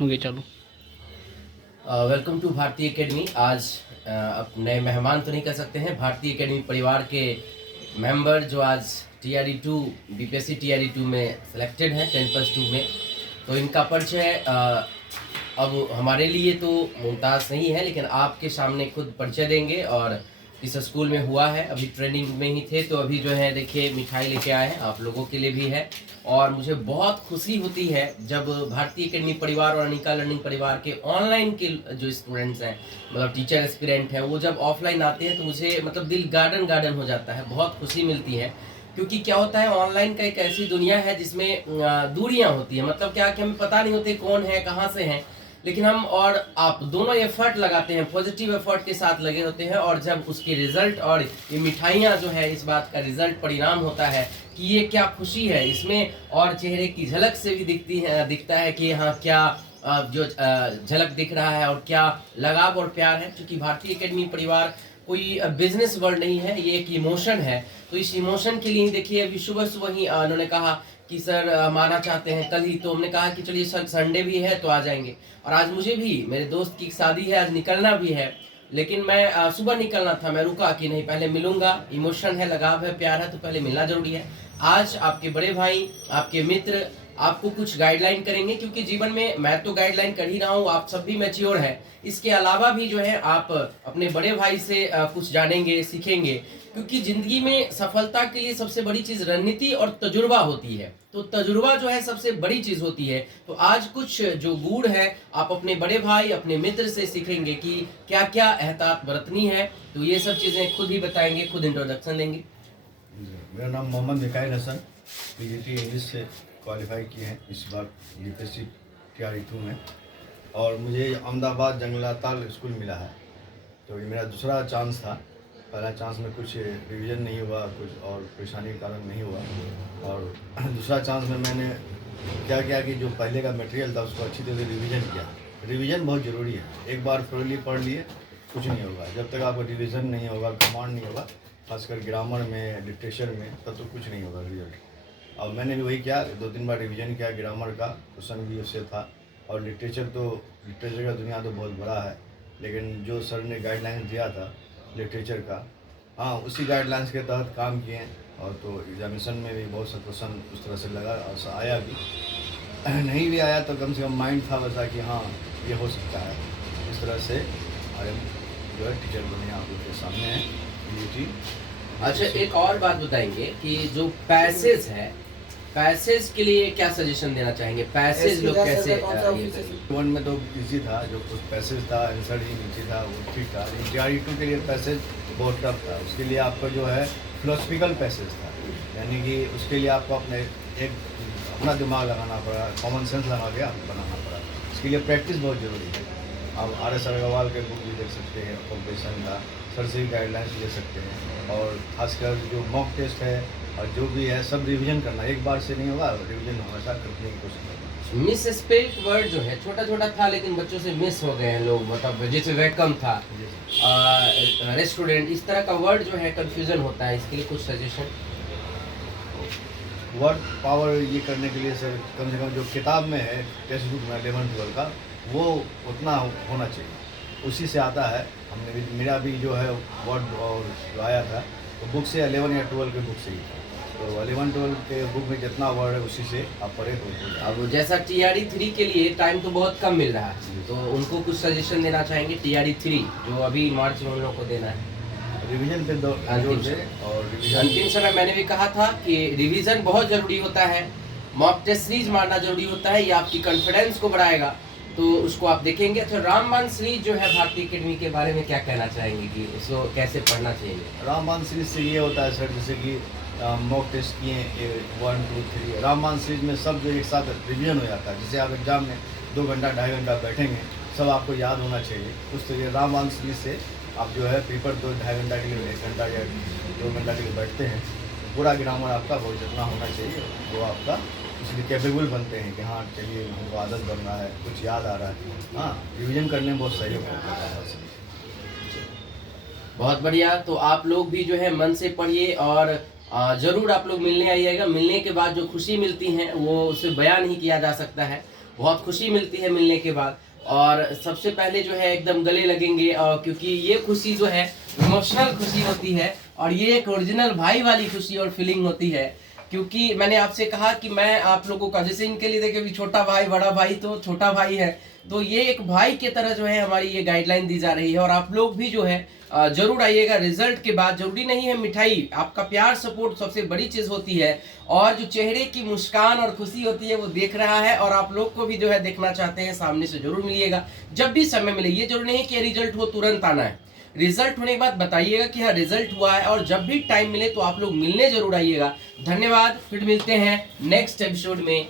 हो गए चालू। वेलकम टू भारतीय एकेडमी। आज अब नए मेहमान तो नहीं कह सकते हैं, भारतीय एकेडमी परिवार के मेंबर जो आज TRE2 BPSC TRE2 में सिलेक्टेड हैं 10+2 में, तो इनका परिचय अब हमारे लिए तो मुमताज़ नहीं है, लेकिन आपके सामने खुद परिचय देंगे। और इस स्कूल में हुआ है, अभी ट्रेनिंग में ही थे, तो अभी जो है देखिए मिठाई लेके आए हैं, आप लोगों के लिए भी है। और मुझे बहुत खुशी होती है जब भारतीय एकेडमी परिवार और अनिका लर्निंग परिवार के ऑनलाइन के जो स्टूडेंट्स हैं, मतलब टीचर एस्पिरेंट हैं, वो जब ऑफलाइन आते हैं तो मुझे मतलब दिल गार्डन गार्डन हो जाता है, बहुत खुशी मिलती है। क्योंकि क्या होता है, ऑनलाइन का एक ऐसी दुनिया है जिसमें दूरियां होती हैं, मतलब क्या कि हमें पता नहीं होते कौन है कहाँ से हैं, लेकिन हम और आप दोनों एफर्ट लगाते हैं, पॉजिटिव एफर्ट के साथ लगे होते हैं। और जब उसके रिजल्ट और ये मिठाइयाँ जो है, इस बात का रिजल्ट परिणाम होता है कि ये क्या खुशी है इसमें, और चेहरे की झलक से भी दिखता है कि हाँ क्या जो झलक दिख रहा है और क्या लगाव और प्यार है। क्योंकि भारतीय एकेडमी परिवार कोई बिजनेस वर्ड नहीं है, ये एक इमोशन है। तो इस इमोशन के लिए देखिए अभी सुबह सुबह ही उन्होंने कहा कि सर हम आना चाहते हैं कल ही, तो हमने कहा कि चलिए सर संडे भी है तो आ जाएंगे। और आज मुझे भी मेरे दोस्त की शादी है, आज निकलना भी है, लेकिन मैं सुबह निकलना था, मैं रुका कि नहीं पहले मिलूंगा, इमोशन है, लगाव है, प्यार है, तो पहले मिलना जरूरी है। आज आपके बड़े भाई, आपके मित्र आपको कुछ गाइडलाइन करेंगे, क्योंकि जीवन में मैं तो गाइडलाइन कर ही रहा हूँ, आप सब भी मैच्योर हैं। इसके अलावा भी जो है आप अपने बड़े भाई से कुछ जानेंगे, सीखेंगे, क्योंकि जिंदगी में सफलता के लिए सबसे बड़ी चीज रणनीति और तजुर्बा होती है। तो तजुर्बा जो है सबसे बड़ी चीज होती है। तो आज कुछ जो गुण है आप अपने बड़े भाई, अपने मित्र से सीखेंगे कि क्या क्या एहतियात बरतनी है। तो ये सब चीजें खुद ही बताएंगे, खुद इंट्रोडक्शन देंगे। मेरा नाम मोहम्मद मिकाइल हसन, PGT इंग्लिश से क्वालिफाई किए हैं इस बार BPSC TRE2 में, और मुझे अहमदाबाद जंगला ताल स्कूल मिला है। तो ये मेरा दूसरा चांस था। पहला चांस में कुछ रिवीजन नहीं हुआ, कुछ और परेशानी के कारण नहीं हुआ, और दूसरा चांस में मैंने क्या किया कि जो पहले का मटेरियल था उसको अच्छी तरह से रिवीजन किया। रिवीजन बहुत ज़रूरी है, एक बार थोड़ी पढ़ लिए कुछ नहीं होगा, जब तक आपको रिवीजन नहीं होगा, कमांड नहीं होगा, खासकर ग्रामर में, लिटरेचर में, तब तो कुछ नहीं होगा रिजल्ट। अब मैंने भी वही किया, 2-3 बार रिवीजन किया, ग्रामर का क्वेश्चन भी उससे था, और लिटरेचर का दुनिया तो बहुत बड़ा है, लेकिन जो सर ने गाइडलाइंस दिया था लिटरेचर का, हाँ उसी गाइडलाइंस के तहत काम किए हैं। और तो एग्जामिनेशन में भी बहुत सा क्वेश्चन उस तरह से लगा और आया भी, नहीं भी आया तो कम से कम माइंड था वैसा कि हाँ ये हो सकता है। इस तरह से आज हम जो है टीचर बने आप लोग के सामने हैं PGT। अच्छा, एक और बात बताएंगे कि जो पैसेज है, पैसेज के लिए क्या सजेशन देना चाहेंगे? पैसेज लोग कैसे वन में तो इजी था, जो कुछ पैसेज था, आंसर ही नीचे था, वो ठीक था। TRE2 के लिए पैसेज बहुत टफ था, उसके लिए आपका जो है फिलोसफिकल पैसेज था, यानी कि उसके लिए आपको अपना दिमाग लगाना पड़ा, कॉमन सेंस लगा के आपको बनाना पड़ा। इसके लिए प्रैक्टिस बहुत ज़रूरी है। आप RS अग्रवाल के बुक भी देख सकते हैं, कॉम्पिटिशन का, सर से भी गाइडलाइंस ले सकते हैं। और खासकर जो मॉक टेस्ट है और जो भी है सब रिवीजन करना, एक बार से नहीं होगा, रिवीजन हमेशा करने की कोशिश करना। मिस स्पेल्ड वर्ड जो है छोटा छोटा था, लेकिन बच्चों से मिस हो गए हैं लोग, मतलब जैसे वेलकम था, रेस्टोरेंट, इस तरह का वर्ड जो है कंफ्यूजन होता है, इसके लिए कुछ सजेशन? वर्ड पावर ये करने के लिए सर कम से कम जो किताब में है टेक्स्ट बुक में 11-12 का, वो उतना होना चाहिए, उसी से आता है। हमने भी, मेरा भी जो है वर्ड और जो आया था तो बुक से 11 या 12 के बुक से ही था। तो 11-12 के बुक में जितना वर्ड है उसी से आप पढ़े तो अब जैसा TRE3 के लिए टाइम तो बहुत कम मिल रहा है, तो उनको कुछ सजेशन देना चाहेंगे? TRE3 जो अभी मार्च में उन लोगों को देना है, रिवीजन पे जोर दे। और अंतिम समय मैंने भी कहा था कि रिवीजन बहुत जरूरी होता है, मॉक टेस्ट सीरीज मारना जरूरी होता है, ये आपकी कॉन्फिडेंस को बढ़ाएगा, तो उसको आप देखेंगे। तो रामबाण सीरीज जो है भारतीय एकेडमी के बारे में क्या कहना चाहेंगे कि उसको कैसे पढ़ना चाहिए? रामबाण सीरीज से ये होता है सर, जैसे कि मॉक टेस्ट किए 1, 2, 3, रामबाण सीरीज में सब जो एक साथ रिवीजन हो जाता है। जैसे आप एग्जाम में 2 घंटा 2.5 घंटा बैठेंगे, सब आपको याद होना चाहिए। उस तरीके रामबाण सीरीज से आप जो है पेपर 2-2.5 घंटा के लिए, 1 घंटा या 2 घंटा के लिए बैठते हैं, पूरा ग्रामर आपका बहुत जितना होना चाहिए वो आपका, इसलिए कैपेबल बनते हैं कि हाँ चलिए हमको आदत बनना है, कुछ याद आ रहा है। हाँ, रिवीजन करने में बहुत सहयोग होता है। बहुत बढ़िया। तो आप लोग भी जो है मन से पढ़िए, और जरूर आप लोग मिलने आइएगा। मिलने के बाद जो खुशी मिलती है वो उसे बयान नहीं किया जा सकता है। बहुत खुशी मिलती है मिलने के बाद। और सबसे पहले जो है एकदम गले लगेंगे, और क्योंकि ये खुशी जो है इमोशनल खुशी होती है और ये एक ओरिजिनल भाई वाली खुशी और फीलिंग होती है। क्योंकि मैंने आपसे कहा कि मैं आप लोगों का, जैसे इनके लिए देखे भी छोटा भाई बड़ा भाई तो छोटा भाई है, तो ये एक भाई की तरह जो है हमारी ये गाइडलाइन दी जा रही है। और आप लोग भी जो है जरूर आइएगा रिजल्ट के बाद। जरूरी नहीं है मिठाई, आपका प्यार सपोर्ट सबसे बड़ी चीज होती है, और जो चेहरे की मुस्कान और खुशी होती है वो देख रहा है, और आप लोग को भी जो है देखना चाहते हैं, सामने से जरूर मिलिएगा जब भी समय मिले। ये जरूरी नहीं कि रिजल्ट हो तुरंत आना है, रिजल्ट होने के बाद बताइएगा कि हाँ रिजल्ट हुआ है, और जब भी टाइम मिले तो आप लोग मिलने जरूर आइएगा। धन्यवाद, फिर मिलते हैं नेक्स्ट एपिसोड में।